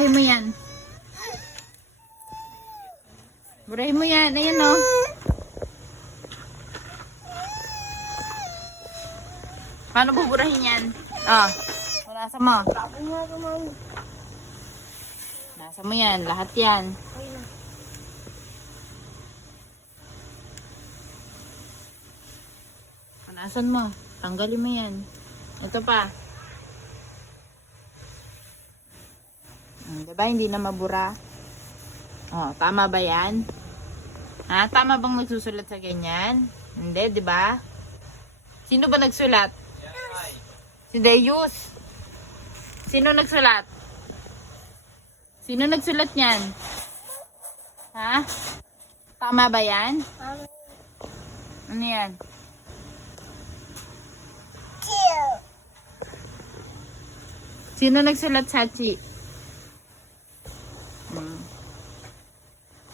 Burahin mo yan. Burahin mo yan. Ayan o. Paano buburahin yan? Ah. Nasa mo. Nasa mo yan. Lahat yan. Panasan mo. Tanggalin mo yan. Ito pa. Diba hindi na mabura? Oh, tama ba yan? Ha? Tama bang nagsusulat sa ganyan? Hindi, diba? Sino ba nagsulat? Si Deus. Sino nagsulat? Sino nagsulat niyan? Ha? Tama ba yan? Ano yan? Sino nagsulat, Sachi?